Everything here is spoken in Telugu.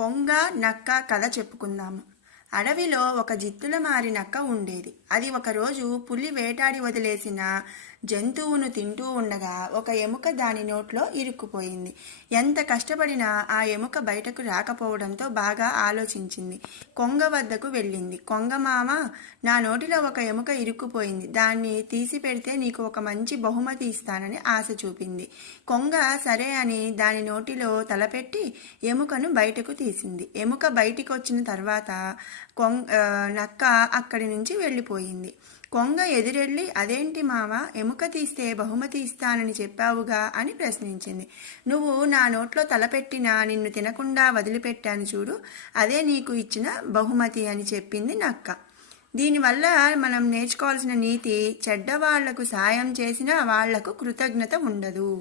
కొంగ నక్క కథ చెప్పుకుందాము. అడవిలో ఒక జిత్తుల మారి నక్క ఉండేది. అది ఒకరోజు పులి వేటాడి వదిలేసిన జంతువును తింటూ ఉండగా ఒక ఎముక దాని నోట్లో ఇరుక్కుపోయింది. ఎంత కష్టపడినా ఆ ఎముక బయటకు రాకపోవడంతో బాగా ఆలోచించింది. కొంగ వద్దకు వెళ్ళింది. కొంగ మామ, నా నోటిలో ఒక ఎముక ఇరుక్కుపోయింది, దాన్ని తీసి పెడితే నీకు ఒక మంచి బహుమతి ఇస్తానని ఆశ చూపింది. కొంగ సరే అని దాని నోటిలో తలపెట్టి ఎముకను బయటకు తీసింది. ఎముక బయటికి వచ్చిన తర్వాత నక్క అక్కడి నుంచి వెళ్ళిపోయింది. కొంగ ఎదురెళ్ళి, అదేంటి మామ, ఎముక తీస్తే బహుమతి ఇస్తానని చెప్పావుగా అని ప్రశ్నించింది. నువ్వు నా నోట్లో తలపెట్టినా నిన్ను తినకుండా వదిలిపెట్టాను చూడు, అదే నీకు ఇచ్చిన బహుమతి అని చెప్పింది నక్క. దీనివల్ల మనం నేర్చుకోవాల్సిన నీతి, చెడ్డవాళ్లకు సాయం చేసినా వాళ్లకు కృతజ్ఞత ఉండదు.